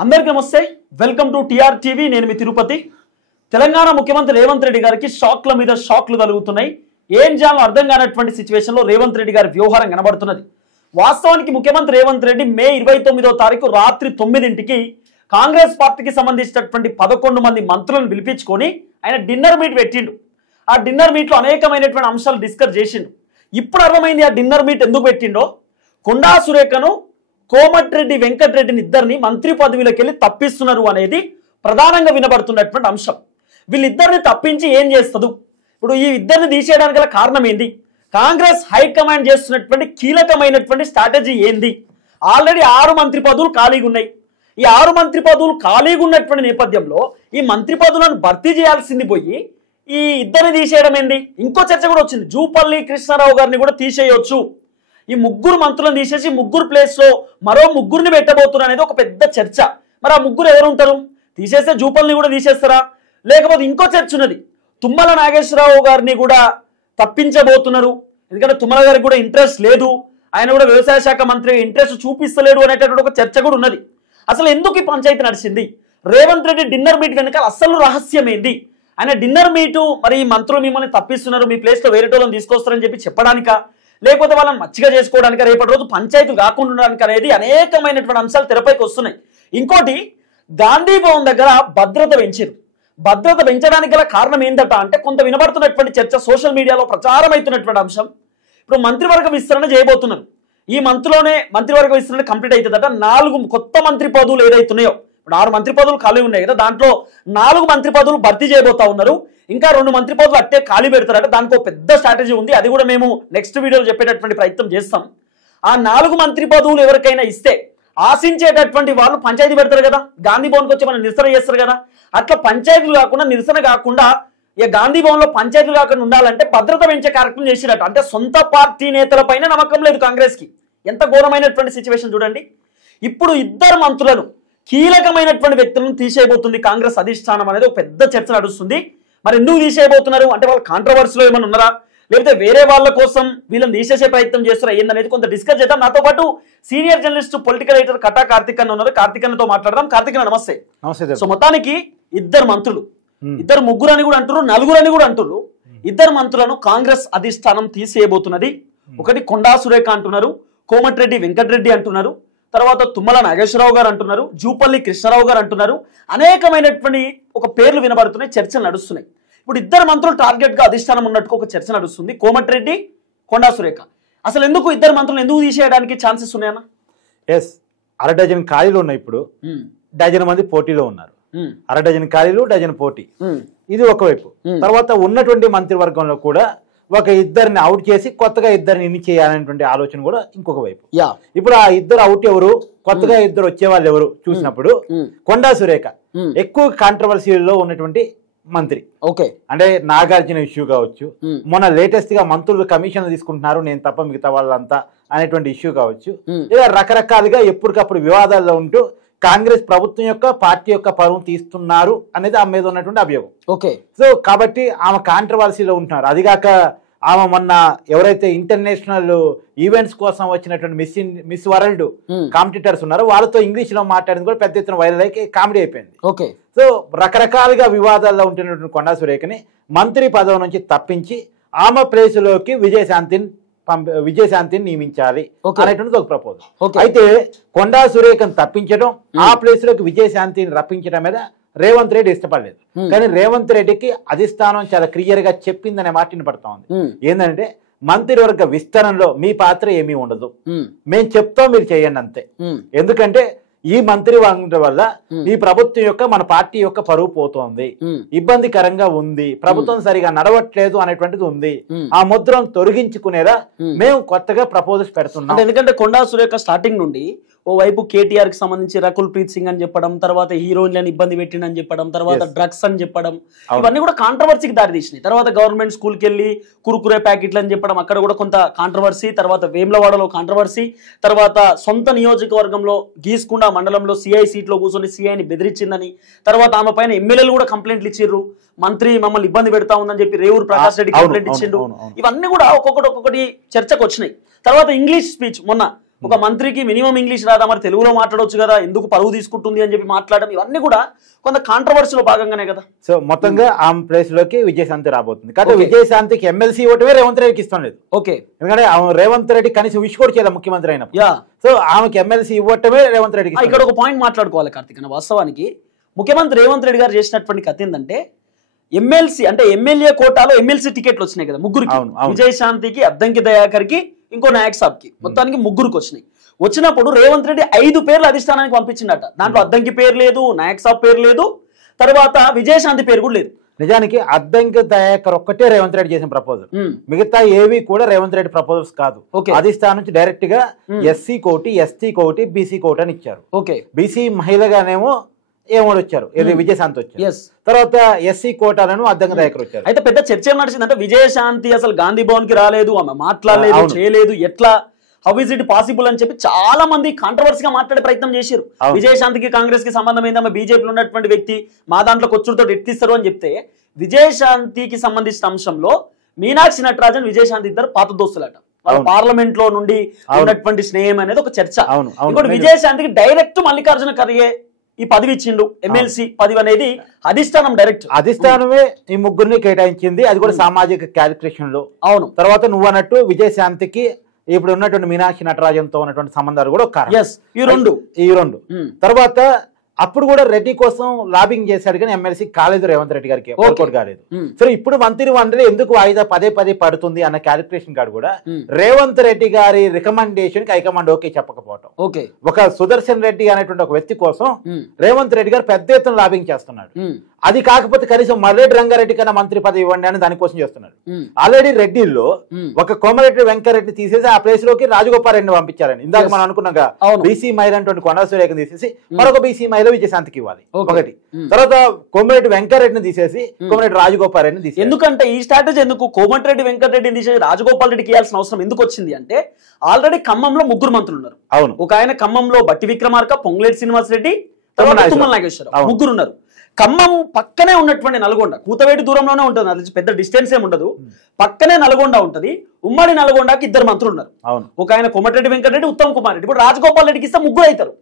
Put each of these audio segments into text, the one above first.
అందరికీ నమస్తే, welcome to TR TV. నేను మీ తిరుపతి. తెలంగాణ ముఖ్యమంత్రి రేవంత్ రెడ్డి గారికి షాక్ల మీద షాక్లు కలుగుతున్నాయి. ఏం చేయాలో అర్థం కానటువంటి సిచ్యువేషన్లో రేవంత్ రెడ్డి గారి వ్యవహారం కనబడుతున్నది. వాస్తవానికి ముఖ్యమంత్రి రేవంత్ రెడ్డి మే 29వ తారీఖు రాత్రి 9ంటికి కాంగ్రెస్ పార్టీకి సంబంధించినటువంటి 11 మంది మంత్రులను పిలిపించుకొని ఆయన డిన్నర్ మీట్ పెట్టిండు. ఆ డిన్నర్ మీట్లో అనేకమైనటువంటి అంశాలు డిస్కస్ చేసిండు. ఇప్పుడు అర్థమైంది ఆ డిన్నర్ మీట్ ఎందుకు పెట్టిండో. కొండా సురేఖను, కోమటిరెడ్డి వెంకటరెడ్డిని ఇద్దరిని మంత్రి పదవిలోకి వెళ్ళి తప్పిస్తున్నారు అనేది ప్రధానంగా వినబడుతున్నటువంటి అంశం. వీళ్ళిద్దరిని తప్పించి ఏం చేస్తుంది? ఇప్పుడు ఈ ఇద్దరిని తీసేయడానికి గల కారణం ఏంది? కాంగ్రెస్ హైకమాండ్ చేస్తున్నటువంటి కీలకమైనటువంటి స్ట్రాటజీ ఏంది? ఆల్రెడీ 6 మంత్రి పదవులు ఖాళీగా ఉన్నాయి. ఈ 6 మంత్రి పదవులు ఖాళీగా ఉన్నటువంటి నేపథ్యంలో ఈ మంత్రి పదవులను భర్తీ చేయాల్సింది పోయి ఈ ఇద్దరిని తీసేయడం ఏంది? ఇంకో చర్చ కూడా వచ్చింది. జూపల్లి కృష్ణారావు గారిని కూడా తీసేయొచ్చు. ఈ 3 మంత్రులను తీసేసి 3 ప్లేస్లో మరో 3ని పెట్టబోతున్నారు అనేది ఒక పెద్ద చర్చ. మరి ఆ 3 ఎవరు ఉంటారు? తీసేస్తే జూపల్ని కూడా తీసేస్తారా? లేకపోతే ఇంకో చర్చ ఉన్నది, తుమ్మల నాగేశ్వరరావు గారిని కూడా తప్పించబోతున్నారు. ఎందుకంటే తుమ్మల గారికి కూడా ఇంట్రెస్ట్ లేదు, ఆయన కూడా వ్యవసాయ శాఖ మంత్రి ఇంట్రెస్ట్ చూపిస్తలేడు అనేటటువంటి ఒక చర్చ కూడా ఉన్నది. అసలు ఎందుకు ఈ పంచాయతీ నడిచింది? రేవంత్ రెడ్డి డిన్నర్ మీట్ వెనకాల అసలు రహస్యం ఏంది? ఆయన డిన్నర్ మీటు మరి ఈ మంత్రులు మిమ్మల్ని తప్పిస్తున్నారు, మీ ప్లేస్లో వేరేటోళ్ళని తీసుకొస్తారని చెప్పి చెప్పడానికా, లేకపోతే వాళ్ళని మచ్చిగా చేసుకోవడానికి, రేపటి రోజు పంచాయతీ కాకుండా ఉండడానికి అనేది అనేకమైనటువంటి అంశాలు తెరపైకి వస్తున్నాయి. ఇంకోటి, గాంధీ భవన్ దగ్గర భద్రత పెంచారు. భద్రత పెంచడానికి గల కారణం ఏంటట అంటే కొంత వినబడుతున్నటువంటి చర్చ, సోషల్ మీడియాలో ప్రచారం అవుతున్నటువంటి అంశం. ఇప్పుడు మంత్రివర్గ విస్తరణ చేయబోతున్నారు. ఈ మంత్లోనే మంత్రివర్గ విస్తరణ కంప్లీట్ అవుతుందట. 4 కొత్త మంత్రి పదవులు ఏదైతున్నాయో, ఇప్పుడు 6 మంత్రి పదవులు ఖాళీ ఉన్నాయి కదా, దాంట్లో 4 మంత్రి పదవులు భర్తీ చేయబోతా ఉన్నారు. ఇంకా 2 మంత్రి పదవులు అట్టే ఖాళీ పెడతారట. దానికి ఒక పెద్ద స్ట్రాటజీ ఉంది, అది కూడా మేము నెక్స్ట్ వీడియోలో చెప్పేటటువంటి ప్రయత్నం చేస్తాం. ఆ 4 మంత్రి పదవులు ఎవరికైనా ఇస్తే ఆశించేటటువంటి వాళ్ళు పంచాయతీ పెడతారు కదా, గాంధీ భవన్కి వచ్చి మనం నిరసన చేస్తారు కదా. అట్లా పంచాయతీలు కాకుండా, నిరసన కాకుండా, ఇక గాంధీ భవన్లో పంచాయతీలు కాకుండా ఉండాలంటే భద్రత పెంచే కార్యక్రమం చేసినట్టు. అంటే సొంత పార్టీ నేతల పైన నమ్మకం లేదు కాంగ్రెస్కి. ఎంత ఘోరమైనటువంటి సిచ్యువేషన్ చూడండి. ఇప్పుడు 2 మంత్రులను, కీలకమైనటువంటి వ్యక్తులను తీసేయబోతుంది కాంగ్రెస్ అధిష్టానం అనేది ఒక పెద్ద చర్చ నడుస్తుంది. మరి ఎందుకు తీసేయబోతున్నారు అంటే వాళ్ళు కాంట్రవర్సీలో ఏమైనా ఉన్నారా, లేకపోతే వేరే వాళ్ళ కోసం వీళ్ళని తీసేసే ప్రయత్నం చేస్తారా ఏందనేది కొంత డిస్కస్ చేద్దాం. నాతో పాటు senior journalist, political editor Kata Karthik అన్న ఉన్నారు. కార్తిక్ అన్నతో మాట్లాడదాం. కార్తిక్ అన్న నమస్తే. నమస్తే. సో మొత్తానికి 2 మంత్రులు, 2 ముగ్గురు అని కూడా అంటారు, 4 అని కూడా అంటారు. 2 మంత్రులను కాంగ్రెస్ అధిష్టానం తీసేయబోతున్నది. ఒకటి కొండా సురేఖ అంటున్నారు, కోమటిరెడ్డి వెంకటరెడ్డి అంటున్నారు, తర్వాత తుమ్మల నాగేశ్వరరావు గారు అంటున్నారు, జూపల్లి కృష్ణారావు గారు అంటున్నారు. అనేకమైనటువంటి ఒక పేర్లు వినబడుతున్నాయి, చర్చలు నడుస్తున్నాయి. ఇప్పుడు 2 మంత్రులు టార్గెట్ గా అధిష్టానం ఉన్నట్టుగా ఒక చర్చ నడుస్తుంది, కోమటిరెడ్డి, కొండా సురేఖ. అసలు ఎందుకు 2 మంత్రులు ఎందుకు తీసేయడానికి ఛాన్సెస్ ఉన్నాయన్నా? ఎస్, 1/2 డజన్ ఖాళీలు ఉన్నాయి. ఇప్పుడు డజన్ మంది పోటీలో ఉన్నారు. 1/2 డజన్ ఖాళీలు, డజన్ పోటీ. ఇది ఒకవైపు. తర్వాత ఉన్నటువంటి మంత్రివర్గంలో కూడా ఒక 2ని అవుట్ చేసి కొత్తగా 2ని ఇన్ని చేయాలనేటువంటి ఆలోచన కూడా ఇంకొక వైపు. ఇప్పుడు ఆ 2 అవుట్ ఎవరు, కొత్తగా 2 వచ్చే వాళ్ళు ఎవరు చూసినప్పుడు కొండా సురేఖ ఎక్కువ కాంట్రవర్సీలో ఉన్నటువంటి మంత్రి. ఓకే, అంటే నాగార్జున ఇష్యూ కావచ్చు, మొన్న లేటెస్ట్ గా మంత్రులు కమిషన్లు తీసుకుంటున్నారు నేను తప్ప మిగతా వాళ్ళంతా అనేటువంటి ఇష్యూ కావచ్చు. ఇలా రకరకాలుగా ఎప్పటికప్పుడు వివాదాల్లో ఉంటూ కాంగ్రెస్ ప్రభుత్వం యొక్క, పార్టీ యొక్క పరువు తీస్తున్నారు అనేది ఆమె మీద ఉన్నటువంటి అభియోగం. ఓకే, సో కాబట్టి ఆమె కాంట్రవర్సీలో ఉంటున్నారు. అదిగాక ఆమె మొన్న ఎవరైతే ఇంటర్నేషనల్ ఈవెంట్స్ కోసం వచ్చినటువంటి మిస్ వరల్డ్ కాంపిటీటర్స్ ఉన్నారో వాళ్ళతో ఇంగ్లీష్ లో మాట్లాడింది కూడా పెద్ద ఎత్తున వైరల్ అయ్యి కామెడీ అయిపోయింది. ఓకే, సో రకరకాలుగా వివాదాల్లో ఉంటున్నటువంటి కొండా సురేఖని మంత్రి పదవి నుంచి తప్పించి ఆమె ప్లేసులోకి విజయశాంతిని నియమించాలి అనేటువంటిది ఒక ప్రపోజల్. అయితే కొండా సురేఖను తప్పించడం, ఆ ప్లేస్ లోకి విజయశాంతిని రప్పించడం మీద రేవంత్ రెడ్డి ఇష్టపడలేదు. కానీ రేవంత్ రెడ్డికి అధిష్టానం చాలా క్లియర్ గా చెప్పిందనే మాట వినపడతా ఉంది. ఏంటంటే మంత్రివర్గ విస్తరణలో మీ పాత్ర ఏమీ ఉండదు, మేము చెప్తాం మీరు చేయండి అంతే. ఎందుకంటే ఈ మంత్రివర్గం వల్ల ఈ ప్రభుత్వం యొక్క, మన పార్టీ యొక్క పరువు పోతోంది, ఇబ్బందికరంగా ఉంది, ప్రభుత్వం సరిగా నడవట్లేదు అనేటువంటిది ఉంది. ఆ ముద్రను తొలగించుకునేలా మేము కొత్తగా ప్రపోజల్స్ పెడుతున్నాం. ఎందుకంటే కొండా సురేఖ స్టార్టింగ్ నుండి ఓవైపు కేటీఆర్ కి సంబంధించి రకుల్ ప్రీత్ సింగ్ అని చెప్పడం, తర్వాత హీరోయిన్లను ఇబ్బంది పెట్టిందని చెప్పడం, తర్వాత డ్రగ్స్ అని చెప్పడం, ఇవన్నీ కూడా కాంట్రవర్సీకి దారి తీసినాయి. తర్వాత గవర్నమెంట్ స్కూల్కి వెళ్ళి కురుకురే ప్యాకెట్లు అని చెప్పడం, అక్కడ కూడా కొంత కాంట్రవర్సీ. తర్వాత వేములవాడలో కాంట్రవర్సీ. తర్వాత సొంత నియోజకవర్గంలో గీసుకుండా మండలంలో సిఐ సీట్లో కూర్చొని సిఐని బెదిరించిందని, తర్వాత ఆమె పైన ఎమ్మెల్యేలు కూడా కంప్లైంట్లు ఇచ్చిర్రు, మంత్రి మమ్మల్ని ఇబ్బంది పెడతా ఉందని చెప్పి రేవూరు ప్రకాష్ రెడ్డి కంప్లైంట్ ఇచ్చిండు. ఇవన్నీ కూడా ఒక్కొక్కటి చర్చకు వచ్చినాయి. తర్వాత ఇంగ్లీష్ స్పీచ్, మొన్న ఒక మంత్రికి మినిమం ఇంగ్లీష్ రాదా, మరి తెలుగులో మాట్లాడవచ్చు కదా, ఎందుకు పరువు తీసుకుంటుంది అని చెప్పి మాట్లాడడం, ఇవన్నీ కూడా కొంత కాంట్రవర్సీలో భాగంగానే కదా. సో మొత్తంగా ఆమె ప్లేస్ లోకి విజయశాంతి రాబోతుంది. కాబట్టి విజయశాంతికి ఎమ్మెల్సీ ఓటమే రేవంత్ రెడ్డికి ఇష్టం లేదు. ఓకే, ఎందుకంటే రేవంత్ రెడ్డి కనీసం విష్ కూడా చేయాలి ముఖ్యమంత్రి అయినప్పుడు. సో ఆమెకి ఎమ్మెల్సీ ఇవ్వటమే రేవంత్ రెడ్డికి. ఇక్కడ ఒక పాయింట్ మాట్లాడుకోవాలి కార్తీక్ అన్న. వాస్తవానికి ముఖ్యమంత్రి రేవంత్ రెడ్డి గారు చేసినటువంటి కథ ఏంటంటే, ఎమ్మెల్సీ అంటే ఎమ్మెల్యే కోటాలో ఎమ్మెల్సీ టికెట్లు వచ్చినాయి కదా ముగ్గురికి, విజయశాంతికి, అద్దంకి దయాకర్కి, ఇంకో నాయక్ సాబ్ కి, మొత్తానికి ముగ్గురికి వచ్చినాయి. వచ్చినప్పుడు రేవంత్ రెడ్డి 5 పేర్లు అధిష్టానానికి పంపించిందట. దాంట్లో అద్దంకి పేరు లేదు, నాయక్ సాబ్ పేరు లేదు, తర్వాత విజయశాంతి పేరు కూడా లేదు. నిజానికి అద్దంకి దయాకర్ ఒక్కటే రేవంత్ రెడ్డి చేసిన ప్రపోజల్, మిగతా ఏవి కూడా రేవంత్ రెడ్డి ప్రపోజల్స్ కాదు. అధిష్టానం నుంచి డైరెక్ట్ గా ఎస్సీ కోటి, ఎస్టీ కోటి, బీసీ కోటి అని ఇచ్చారు. బీసీ మహిళగానేమో ఏమో వచ్చారు, విజయశాంతి వచ్చారు. తర్వాత ఎస్సీ కోటాలను అద్దంకి దయాకర్ వచ్చారు. అయితే పెద్ద చర్చ ఏం నడిచిందంటే, విజయశాంతి అసలు గాంధీ భవన్ కి రాలేదు, ఆమె మాట్లాడలేదు, చేయలేదు, ఎట్లా, హౌ ఇస్ ఇట్ పాసిబుల్ అని చెప్పి చాలా మంది కాంట్రవర్సీగా మాట్లాడే ప్రయత్నం చేశారు. విజయశాంతికి కాంగ్రెస్ కి సంబంధం ఏంది, ఆమె బీజేపీలో ఉన్నటువంటి వ్యక్తి, మా దాంట్లో కొచ్చుడితో ఎత్తిస్తారు అని చెప్తే, విజయశాంతికి సంబంధించిన అంశంలో మీనాక్షి నటరాజన్, విజయశాంతి ఇద్దరు పాత దోస్తులట. పార్లమెంట్ లో నుండి ఉన్నటువంటి స్నేహం అనేది ఒక చర్చ. ఇంకోటి విజయశాంతికి డైరెక్ట్ మల్లికార్జున ఖర్గే ఈ పదవి ఇచ్చిండు, ఎమ్మెల్సీ పదవి అనేది అధిష్టానం డైరెక్ట్, అధిష్టానమే ఈ ముగ్గురిని కేటాయించింది. అది కూడా సామాజిక క్యాలిక్యులేషన్ లో. అవును. తర్వాత నువ్వు అన్నట్టు విజయశాంతికి ఇప్పుడు ఉన్నటువంటి మీనాక్షి నటరాజన్తో ఉన్నటువంటి సంబంధాలు కూడా ఈ రెండు తర్వాత అప్పుడు కూడా రెడ్డి కోసం లాబింగ్ చేశాడు, కానీ ఎమ్మెల్సీ కాలేదు రేవంత్ రెడ్డి గారికి, వర్కౌట్ కాలేదు. సో ఇప్పుడు మంత్రి ఎందుకు వాయిదా పదే పడుతుంది అన్న క్యాలిక్యులేషన్ కాదు కూడా రేవంత్ రెడ్డి గారి రికమెండేషన్ కి హైకమాండ్ ఓకే చెప్పకపోవటం. ఒక సుదర్శన్ రెడ్డి అనేటువంటి ఒక వ్యక్తి కోసం రేవంత్ రెడ్డి గారు పెద్ద ఎత్తున లాబింగ్ చేస్తున్నాడు. అది కాకపోతే కనీసం మర్రెడ్డి రంగారెడ్డి కన్నా మంత్రి పదవి ఇవ్వండి అని దానికోసం చేస్తున్నాడు. ఆల్రెడీ రెడ్డిల్లో ఒక కోమరెడ్డి వెంకరెడ్డి తీసేసి ఆ ప్లేస్ లోకి రాజగోపాల్ రెడ్డిని పంపించారని ఇందాక మనం అనుకున్నాగా, బీసీ మహిళ అంటే కొండా సురేఖను తీసేసి మరొక బీసీ మహిళ విజయశాంతికి ఇవ్వాలి ఒకటి. తర్వాత కోమరెడ్డి వెంకరెడ్డిని తీసేసి కోమరెడ్డి రాజగోపాల్ రెడ్డిని తీసేసి, ఎందుకంటే ఈ స్ట్రాటజీ ఎందుకు కోమటిరెడ్డి వెంకటరెడ్డిని తీసేసి రాజగోపాల్ రెడ్డికి ఇవ్వాల్సిన అవసరం ఎందుకు వచ్చింది అంటే, ఆల్రెడీ ఖమ్మంలో 3 మంత్రులు ఉన్నారు. అవును. ఒక ఆయన ఖమ్మంలో బట్టి విక్రమార్క, పొంగులేటి శ్రీనివాస్ రెడ్డి, తుమ్మల నాగేశ్వరరావు, ముగ్గురు ఉన్నారు. ఖమ్మం పక్కనే ఉన్నటువంటి నల్గొండ కూతవేటి దూరంలోనే ఉంటుంది, అది పెద్ద డిస్టెన్స్ ఏమి ఉండదు, పక్కనే నల్గొండ ఉంటది. ఉమ్మడి నల్గొండకి 2 మంత్రులు ఉన్నారు. ఒక ఆయన కోమటిరెడ్డి వెంకటరెడ్డి, ఉత్తమ్ కుమార్ రెడ్డి. ఇప్పుడు రాజగోపాల్ రెడ్డికి ఇస్తే 3 అవుతారు.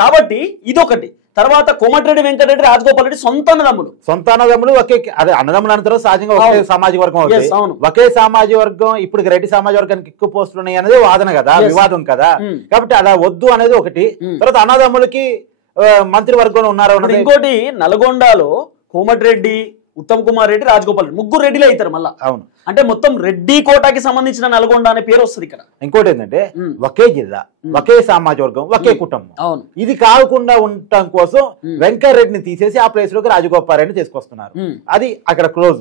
కాబట్టి ఇదొకటి. తర్వాత కోమటిరెడ్డి వెంకటరెడ్డి, రాజగోపాల్ రెడ్డి సొంత అన్నదమ్ములు ఒకే, అదే అన్నదమ్ములు అంటారు సహజంగా ఒకే సామాజిక వర్గం అవుతుంది. ఒకే సామాజిక వర్గం. ఇప్పుడు రెడ్డి సామాజిక వర్గానికి ఎక్కువ పోస్టులు ఉన్నాయి అనేది వాదన కదా, వివాదం కదా. కాబట్టి అలా వద్దు అనేది ఒకటి. తర్వాత అన్నదమ్ములకి మంత్రివర్గంలో ఉన్నారు. ఇంకోటి, నల్గొండలో కోమటిరెడ్డి, ఉత్తమ్ కుమార్ రెడ్డి, రాజగోపాల్ రెడ్డి 3 రెడ్డిలే అవుతారు మళ్ళా. అవును. అంటే మొత్తం రెడ్డి కోటాకి సంబంధించిన నల్గొండ అనే పేరు వస్తుంది ఇక్కడ. ఇంకోటి ఏంటంటే, ఒకే జిల్లా, ఒకే సామాజిక వర్గం, ఒకే కుటుంబం. అవును. ఇది కాకుండా ఉండటం కోసం వెంకటరెడ్డిని తీసేసి ఆ ప్లేస్ లోకి రాజగోపాల్ రెడ్డిని తీసుకొస్తున్నారు. అది అక్కడ క్లోజ్.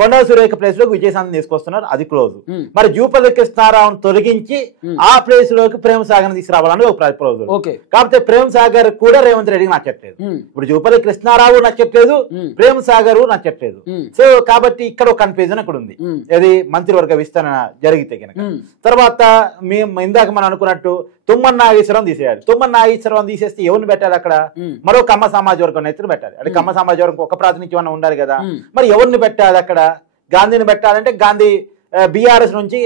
కొండా సురేఖ ప్లేస్ లోకి విజయశాంతిని తీసుకొస్తున్నారు, అది క్లోజ్. మరి జూపల్లి కృష్ణారావును తొలగించి ఆ ప్లేస్ లోకి ప్రేమ్ సాగర్ తీసుకురావాలని ఒక ప్రపోజల్. కాకపోతే ప్రేమ్ సాగర్ కూడా రేవంత్ రెడ్డికి నచ్చట్లేదు. ఇప్పుడు జూపల్లి కృష్ణారావు నచ్చట్లేదు, ప్రేమ్ సాగర్ నచ్చట్లేదు. సో కాబట్టి ఇక్కడ ఒక కన్ఫ్యూజన్ అక్కడ ఉంది, అది మంత్రివర్గ విస్తరణ జరిగితే కనుక. తర్వాత మేము ఇందాక మనం అనుకున్నట్టు తుమ్మన నాగేశ్వరం తీసేయాలి. తుమ్మన నాగేశ్వరం తీసేస్తే ఎవరిని పెట్టాలి అక్కడ? మరో కమ్మ సమాజ వర్గం ఎత్తున పెట్టాలి. అంటే కమ్మ సమాజ వర్గం ఒక ప్రాతినిధ్యం ఉండాలి కదా. మరి ఎవరిని పెట్టాలి అక్కడ? గాంధీని పెట్టాలంటే గాంధీ బీఆర్ఎస్ నుంచి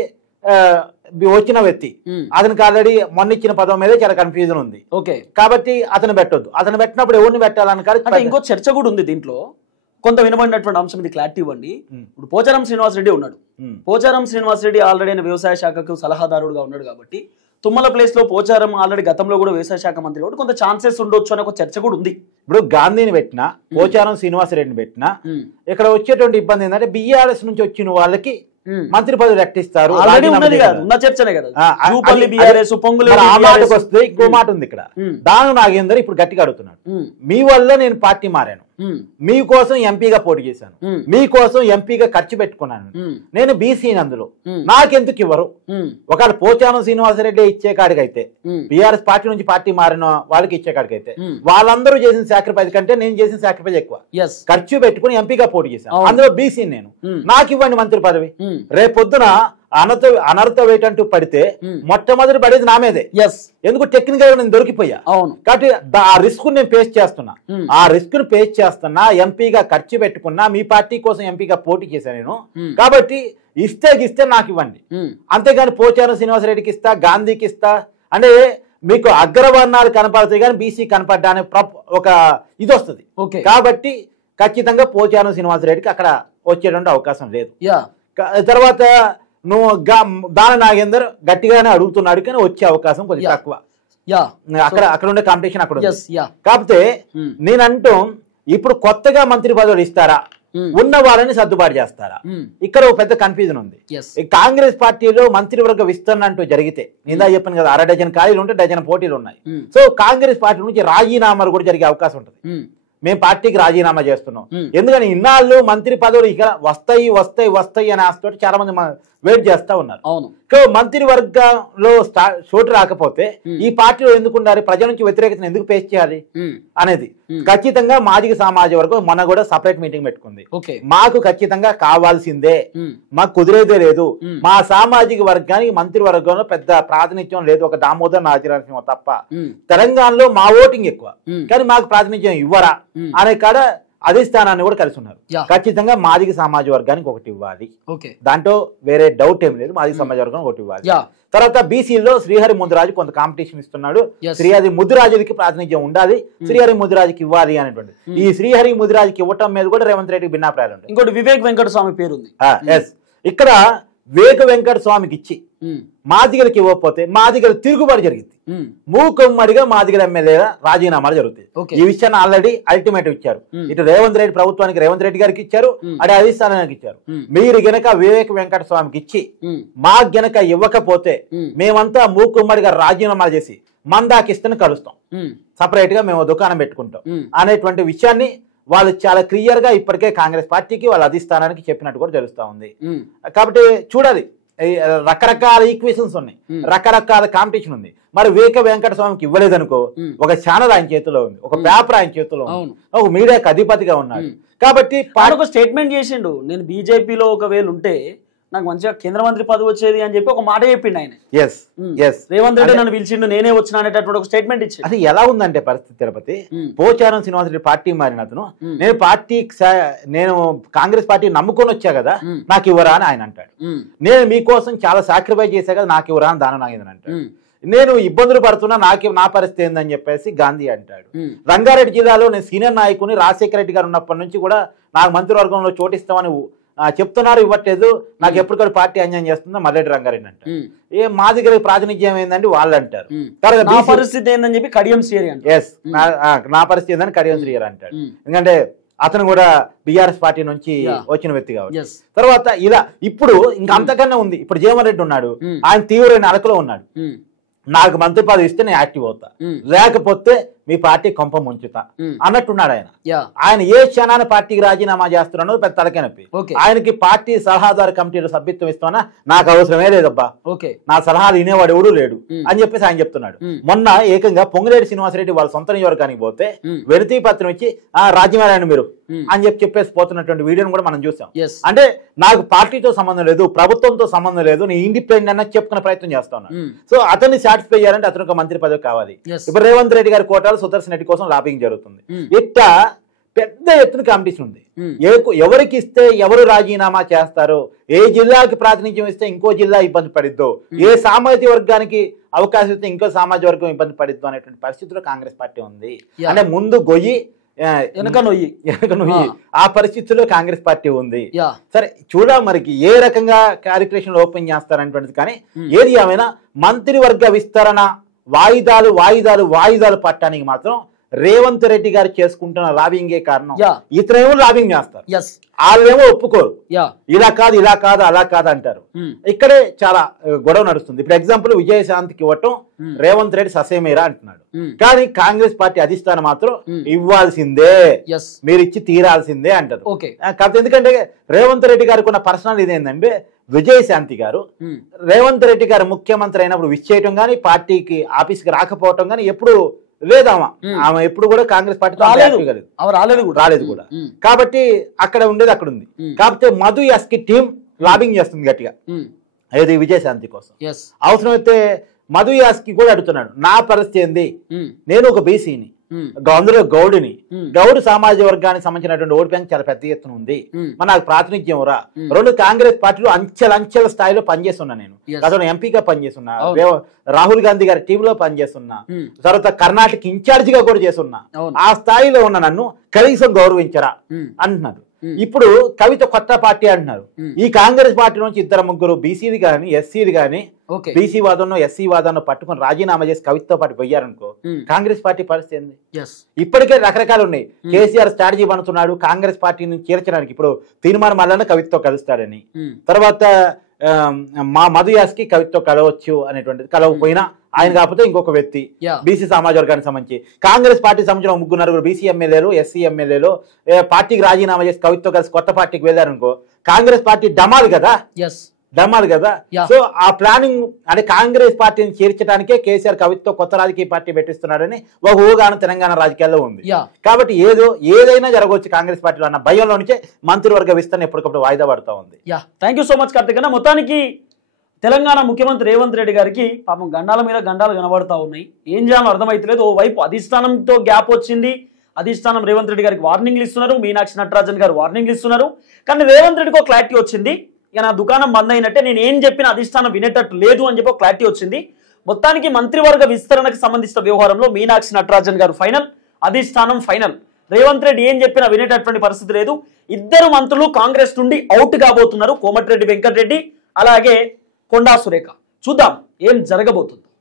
వచ్చిన వ్యక్తి, అతనికి ఆల్రెడీ మొన్న ఇచ్చిన పదం మీద చాలా కన్ఫ్యూజన్ ఉంది. ఓకే, కాబట్టి అతను పెట్టొద్దు. అతను పెట్టినప్పుడు ఎవరిని పెట్టాలని ఇంకో చర్చ కూడా ఉంది దీంట్లో. కొంత వినబడినటువంటి అంశం, ఇది క్లారిటీ ఇవ్వండి. ఇప్పుడు పోచారం శ్రీనివాస్ రెడ్డి ఉన్నాడు. పోచారం శ్రీనివాస్ రెడ్డి ఆల్రెడీ వ్యవసాయ శాఖకు సలహాదారుడుగా ఉన్నాడు కాబట్టి, తుమ్మల ప్లేస్ లో పోచారం ఆల్రెడీ గతంలో కూడా వ్యవసాయ శాఖ మంత్రి కాబట్టి కొంత ఛాన్సెస్ ఉండొచ్చు అనే ఒక చర్చ కూడా ఉంది. ఇప్పుడు గాంధీని పెట్టినా, పోచారం శ్రీనివాస్ రెడ్డిని పెట్టినా, ఇక్కడ వచ్చేటువంటి ఇబ్బంది ఏంటంటే బీఆర్ఎస్ నుంచి వచ్చిన వాళ్ళకి మంత్రి పదవి రట్టిస్తారు. ఇంకో మాట ఉంది ఇక్కడ. దాని నాగేందర్ ఇప్పుడు గట్టిగా అడుగుతున్నాడు, మీ వల్ల నేను పార్టీ మారాను, మీకోసం ఎంపీగా పోటీ చేశాను, మీకోసం ఎంపీగా ఖర్చు పెట్టుకున్నాను, నేను బీసీని, అందులో నాకెందుకు ఇవ్వరు? ఒకవేళ పోచారం శ్రీనివాసరెడ్డి ఇచ్చే కాడికైతే, బీఆర్ఎస్ పార్టీ నుంచి పార్టీ మారిన వాళ్ళకి ఇచ్చే కాడికైతే, వాళ్ళందరూ చేసిన సాక్రిఫైస్ కంటే నేను చేసిన సాక్రిఫైస్ ఎక్కువ. ఖర్చు పెట్టుకుని ఎంపీగా పోటీ చేశాను, అందులో బీసీని నేను, నాకు ఇవ్వండి మంత్రి పదవి. రేపొద్దున అనర్థ వెయిట్ అంటూ పడితే మొట్టమొదటి పడేది నా మీదే. ఎందుకు? టెక్నికల్ గా నేను దొరికిపోయా. అవును. కాబట్టి ఆ రిస్క్ నేను ఫేస్ చేస్తున్నా. ఆ రిస్క్ ను ఫేస్ చేస్తున్నా, ఎంపీగా ఖర్చు పెట్టుకున్నా, మీ పార్టీ కోసం ఎంపీగా పోటీ చేశాను నేను. కాబట్టి ఇస్తే నాకు ఇవ్వండి. అంతేగాని పోచారం శ్రీనివాసరెడ్డికి ఇస్తా, గాంధీకి ఇస్తా, అంటే మీకు అగ్రవర్ణాలు కనపడతాయి కానీ బీసీ కనపడడానికి ఒక ఇది వస్తుంది. కాబట్టి ఖచ్చితంగా పోచారం శ్రీనివాసరెడ్డికి అక్కడ వచ్చేటువంటి అవకాశం లేదు. తర్వాత నువ్వు దాన నాగేందర్ గట్టిగానే అడుగుతున్నాడు కానీ వచ్చే అవకాశం కొద్దిగా తక్కువ. అక్కడ ఉండే కాంపిటీషన్ అక్కడ ఉంది. కాకపోతే నేనంటూ ఇప్పుడు కొత్తగా మంత్రి పదవులు ఇస్తారా, ఉన్న వాళ్ళని సర్దుబాటు చేస్తారా, ఇక్కడ ఒక పెద్ద కన్ఫ్యూజన్ ఉంది. కాంగ్రెస్ పార్టీలో మంత్రివర్గ విస్తరణ అంటూ జరిగితే ఇందా చెప్పాను కదా, 1/2 డజన్ ఖాళీలు ఉంటే 1 డజన్ పోటీలు ఉన్నాయి. సో కాంగ్రెస్ పార్టీ నుంచి రాజీనామాలు కూడా జరిగే అవకాశం ఉంటుంది. మేము పార్టీకి రాజీనామా చేస్తున్నాం ఎందుకని ఇన్నాళ్ళు మంత్రి పదవులు ఇక వస్తాయి వస్తాయి వస్తాయి అని ఆశతో చాలా మంది వెయిట్ చేస్తా ఉన్నారు. మంత్రివర్గంలో చోటు రాకపోతే ఈ పార్టీలో ఎందుకు ఉండాలి, ప్రజల నుంచి వ్యతిరేకతను ఎందుకు ఫేస్ చేయాలి అనేది ఖచ్చితంగా మాదిగ సమాజ వర్గం మొన్న కూడా సపరేట్ మీటింగ్ పెట్టుకుంది. మాకు ఖచ్చితంగా కావాల్సిందే, మాకు కుదిరేదే లేదు, మా సామాజిక వర్గానికి మంత్రివర్గంలో పెద్ద ప్రాతినిధ్యం లేదు, ఒక దామోదర్ నాజరాజసింహ తప్ప. తెలంగాణలో మా ఓటింగ్ ఎక్కువ కానీ మాకు ప్రాతినిధ్యం ఇవ్వరా అనే కాడ అధిష్టానాన్ని కూడా కలిసి ఉన్నారు. ఖచ్చితంగా మాదిగ సమాజ వర్గానికి ఒకటి ఇవ్వాలి, దాంట్లో వేరే డౌట్ ఏం లేదు, మాదిగ సమాజ వర్గానికి ఒకటి ఇవ్వాలి. తర్వాత బీసీలో శ్రీహరి ముదిరాజు కొంత కాంపిటీషన్ ఇస్తున్నాడు, శ్రీహరి ముదిరాజుకి ప్రాతినిధ్యం ఉండాలి, శ్రీహరి ముదిరాజుకి ఇవ్వాలి అనేటువంటి ఈ శ్రీహరి ముదిరాజుకి ఇవ్వటం మీద కూడా రేవంత్ రెడ్డికి భిన్నాభిప్రాయాలు ఉంటాయి. ఇంకోటి వివేక్ వెంకట స్వామి పేరు ఉంది. ఇక్కడ వివేక్ వెంకట స్వామికి ఇచ్చి మాదిగలకి ఇవ్వకపోతే మాదిగల తిరుగుబాటు జరిగింది, మూకుమ్మడిగా మాదిగల ఎమ్మెల్యే రాజీనామాలు జరుగుతాయి. ఈ విషయాన్ని ఆల్రెడీ అల్టిమేటివ్ ఇచ్చారు, ఇటు రేవంత్ రెడ్డి ప్రభుత్వానికి రేవంత్ రెడ్డి గారికి ఇచ్చారు, అటు అధిష్టానానికి ఇచ్చారు. మీరు గనక వివేక్ వెంకట స్వామికి ఇచ్చి మాకు గనక ఇవ్వకపోతే మేమంతా మూకుమ్మడిగా రాజీనామాలు చేసి మందాకిస్తని కలుస్తాం, సపరేట్ గా మేము దుకాణం పెట్టుకుంటాం అనేటువంటి విషయాన్ని వాళ్ళు చాలా క్లియర్ గా ఇప్పటికే కాంగ్రెస్ పార్టీకి వాళ్ళ అధిష్టానానికి చెప్పినట్టు కూడా తెలుస్తా ఉంది. కాబట్టి చూడాలి, రకరకాల ఈక్వేషన్స్ ఉన్నాయి, రకరకాల కాంపిటీషన్ ఉంది. మరి వివేక వెంకట స్వామికి ఇవ్వలేదనుకో, ఒక ఛానల్ ఆయన చేతిలో ఉంది, ఒక పేపర్ ఆయన చేతిలో ఉంది, ఒక మీడియాకి అధిపతిగా ఉన్నాడు. కాబట్టి ఒక స్టేట్మెంట్ చేసిండు, నేను బీజేపీలో ఒకవేళ ఉంటే నాకు మంచిగా కేంద్ర మంత్రి పదవి వచ్చేది అని చెప్పి ఒక మాట చెప్పిండు ఆయన. రేవంత్ రెడ్డి నన్ను పిలిచిండు, నేనే వచ్చిన అనేటటువంటి ఒక స్టేట్మెంట్ ఇచ్చి. అది ఎలా ఉందంటే పరిస్థితి తిరుపతి, పోచారం శ్రీనివాసరెడ్డి పార్టీ మారిన అతను నేను కాంగ్రెస్ పార్టీ నమ్ముకొని వచ్చా కదా నాకు ఇవ్వరా అని ఆయన అంటాడు. నేను మీకోసం చాలా సాక్రిఫైస్ చేశా కదా నాకు ఇవ్వరా అని దానం నాగేంద్ర అంటాడు. నేను ఇబ్బందులు పడుతున్నా నా పరిస్థితి ఏందని చెప్పేసి గాంధీ అంటాడు. రంగారెడ్డి జిల్లాలో నేను సీనియర్ నాయకుని రాజశేఖర రెడ్డి గారు ఉన్నప్పటి నుంచి కూడా నాకు మంత్రివర్గంలో చోటిస్తామని చెప్తున్నారు, ఇవ్వట్లేదు, నాకు ఎప్పటికప్పుడు పార్టీ అన్యాయం చేస్తుందో మల్లెడ్డి రంగారెడ్డి అంటారు. ఏ మాదిగల ప్రాతినిధ్యం ఏందండి వాళ్ళు అంటారు. నా పరిస్థితి ఏందని చెప్పి కడియం శ్రీహరి అంటారు. నా పరిస్థితి ఏందని కడియం శ్రీహరి అంటాడు. ఎందుకంటే అతను కూడా బీఆర్ఎస్ పార్టీ నుంచి వచ్చిన వ్యక్తి కావచ్చు. తర్వాత ఇలా ఇప్పుడు ఇంకా అంతకన్నా ఉంది. ఇప్పుడు జీవన్ రెడ్డి ఉన్నాడు, ఆయన తీవ్రమైన అలకలో ఉన్నాడు. నాకు మంత్రి పదవి ఇస్తే నేను యాక్టివ్ అవుతా, లేకపోతే మీ పార్టీ కొంప ముంచుతా అన్నట్టున్నాడు ఆయన. ఆయన ఏ క్షణాన్ని పార్టీకి రాజీనామా చేస్తున్నాడో పెద్ద తలకే నొప్పి. ఆయనకి పార్టీ సలహాదారు కమిటీలో సభ్యత్వం ఇస్తామన్నా నాకు అవసరమే లేదబ్బా, నా సలహాలు వినేవాడు ఎవడూ లేడు అని చెప్పేసి ఆయన చెప్తున్నాడు. మొన్న ఏకంగా పొంగిరెడ్డి శ్రీనివాసరెడ్డి వాళ్ళ సొంత నియోజకవర్గానికి పోతే వినతి పత్రం ఇచ్చి రాజీనామా మీరు అని చెప్పేసి పోతున్నటువంటి వీడియోని కూడా మనం చూసాం. అంటే నాకు పార్టీతో సంబంధం లేదు, ప్రభుత్వంతో సంబంధం లేదు, నేను ఇండిపెండెంట్ అని చెప్పుకునే ప్రయత్నం చేస్తా ఉన్నాను. సో అతన్ని సాటిస్ఫై చేయాలంటే అతను ఒక మంత్రి పదవి కావాలి. ఇప్పుడు రేవంత్ రెడ్డి గారి కోటాలు సుదర్శన్ రెడ్డి కోసం లాబింగ్ జరుగుతుంది. ఇట్లా పెద్ద ఎత్తున కాంపిటీషన్ ఉంది. ఎవరికి ఇస్తే ఎవరు రాజీనామా చేస్తారో, ఏ జిల్లాకి ప్రాతినిధ్యం ఇస్తే ఇంకో జిల్లా ఇబ్బంది పడిద్దో, ఏ సామాజిక వర్గానికి అవకాశం ఇస్తే ఇంకో సామాజిక వర్గం ఇబ్బంది పడిద్దో అనేటువంటి పరిస్థితిలో కాంగ్రెస్ పార్టీ ఉంది. అంటే ముందు గొయ్యి వెనక నొయ్యి ఆ పరిస్థితుల్లో కాంగ్రెస్ పార్టీ ఉంది. సరే చూడాలి మరి ఏ రకంగా క్యాలిక్యులేషన్ ఓపెన్ చేస్తారనేటువంటిది. కానీ ఏది ఏమైనా మంత్రివర్గ విస్తరణ వాయిదాలు పట్టడానికి మాత్రం రేవంత్ రెడ్డి గారు చేసుకుంటున్న లాబింగే కారణం. ఇతరేమో లాబింగ్ చేస్తారు, వాళ్ళేమో ఒప్పుకోరు, ఇలా కాదు అలా కాదు అంటారు. ఇక్కడే చాలా గొడవ నడుస్తుంది. ఇప్పుడు ఎగ్జాంపుల్ విజయశాంతికి ఇవ్వటం రేవంత్ రెడ్డి ససేమేరా అంటున్నాడు, కానీ కాంగ్రెస్ పార్టీ అధిష్టానం మాత్రం ఇవ్వాల్సిందే, మీరు ఇచ్చి తీరాల్సిందే అంటారు. కాకపోతే ఎందుకంటే రేవంత్ రెడ్డి గారికి ఉన్న పర్సనల్ ఇదేంటంటే విజయశాంతి గారు రేవంత్ రెడ్డి గారు ముఖ్యమంత్రి అయినప్పుడు విష్ చేయటం కానీ పార్టీకి ఆఫీస్కి రాకపోవటం కానీ ఎప్పుడు లేదామా, ఆమె ఎప్పుడు కూడా కాంగ్రెస్ పార్టీతో రాలేదు కూడా. కాబట్టి అక్కడ ఉండేది అక్కడ ఉంది. కాకపోతే మధు ఎస్కి టీం లాబింగ్ చేస్తుంది గట్టిగా, ఏది విజయశాంతి కోసం. అవసరమైతే మధు యాస్కి కూడా అడుగుతున్నాడు, నా పరిస్థితి ఏంది, నేను ఒక బీసీని, అందులో గౌడిని, గౌడు సామాజిక వర్గానికి సంబంధించినటువంటి ఓటు బ్యాంక్ చాలా పెద్ద ఎత్తున ఉంది, మరి నాకు ప్రాతినిధ్యం రా. రెండు కాంగ్రెస్ పార్టీలో అంచెల స్థాయిలో పనిచేస్తున్నా, నేను గతంలో ఎంపీగా పనిచేస్తున్నా, రాహుల్ గాంధీ గారి టీంలో పనిచేస్తున్నా, తర్వాత కర్ణాటక ఇన్ఛార్జిగా కూడా చేస్తున్నా, ఆ స్థాయిలో ఉన్న నన్ను కనీసం గౌరవించరా అంటున్నారు. ఇప్పుడు కవిత కొత్త పార్టీ అంటున్నారు. ఈ కాంగ్రెస్ పార్టీ నుంచి 2-3 బీసీలు గాని ఎస్సీలు గాని బీసీ వాదనో ఎస్సీ వాదనో పట్టుకుని రాజీనామా చేసి కవితతో పాటు పోయారనుకో, కాంగ్రెస్ పార్టీ పరిస్థితి ఏంది? ఇప్పటికే రకరకాలు ఉన్నాయి. కేసీఆర్ స్ట్రాటజీ పడుతున్నాడు కాంగ్రెస్ పార్టీని చేర్చడానికి. ఇప్పుడు తీర్మానం మళ్ళీ కవితతో కలుస్తాడని, తర్వాత మా మధు యాస్కి కవితతో కలవచ్చు అనేటువంటిది, కలవకపోయినా ఆయన కాకపోతే ఇంకొక వ్యక్తి బీసీ సమాజ వర్గానికి సంబంధించి కాంగ్రెస్ పార్టీ సంబంధించిన 3-4 బీసీ ఎమ్మెల్యేలు ఎస్సీ ఎమ్మెల్యేలు పార్టీకి రాజీనామా చేసి కవితతో కలిసి కొత్త పార్టీకి వెళ్ళారనుకో, కాంగ్రెస్ పార్టీ డమాలు కదా. సో ఆ ప్లానింగ్ అంటే కాంగ్రెస్ పార్టీని చేర్చడానికే కేసీఆర్ కవితతో కొత్త రాజకీయ పార్టీ పెట్టిస్తున్నాడని ఒక ఊగాను తెలంగాణ రాజకీయాల్లో ఉంది. కాబట్టి ఏదైనా జరగవచ్చు కాంగ్రెస్ పార్టీలో అన్న భయంలో నుంచే మంత్రివర్గ విస్తరణ ఎప్పటికప్పుడు వాయిదా పడుతూ ఉంది. Thank you so much Karthik అన్న. మొత్తానికి తెలంగాణ ముఖ్యమంత్రి రేవంత్ రెడ్డి గారికి పాపం గండాల మీద గండాలు కనబడతా ఉన్నాయి. ఏం చేయాలో అర్థమైతలేదు. ఓవైపు అధిష్టానంతో గ్యాప్ వచ్చింది, అధిష్టానం రేవంత్ రెడ్డి గారికి వార్నింగ్లు ఇస్తున్నారు, మీనాక్షి నటరాజన్ గారు వార్నింగ్లు ఇస్తున్నారు. కానీ రేవంత్ రెడ్డికి ఒక క్లారిటీ వచ్చింది, ఇక నా దుకాణం బంద్ అయినట్టే, నేను ఏం చెప్పిన అధిష్టానం వినేటట్టు లేదు అని చెప్పి ఒక క్లారిటీ వచ్చింది. మొత్తానికి మంత్రివర్గ విస్తరణకు సంబంధించిన వ్యవహారంలో మీనాక్షి నటరాజన్ గారు ఫైనల్, అధిష్టానం ఫైనల్. రేవంత్ రెడ్డి ఏం చెప్పినా వినేటటువంటి పరిస్థితి లేదు. 2 మంత్రులు కాంగ్రెస్ నుండి అవుట్ కాబోతున్నారు, కోమటిరెడ్డి వెంకటరెడ్డి అలాగే కొండా సురేఖ. చూద్దాం ఏం జరగబోతుంది.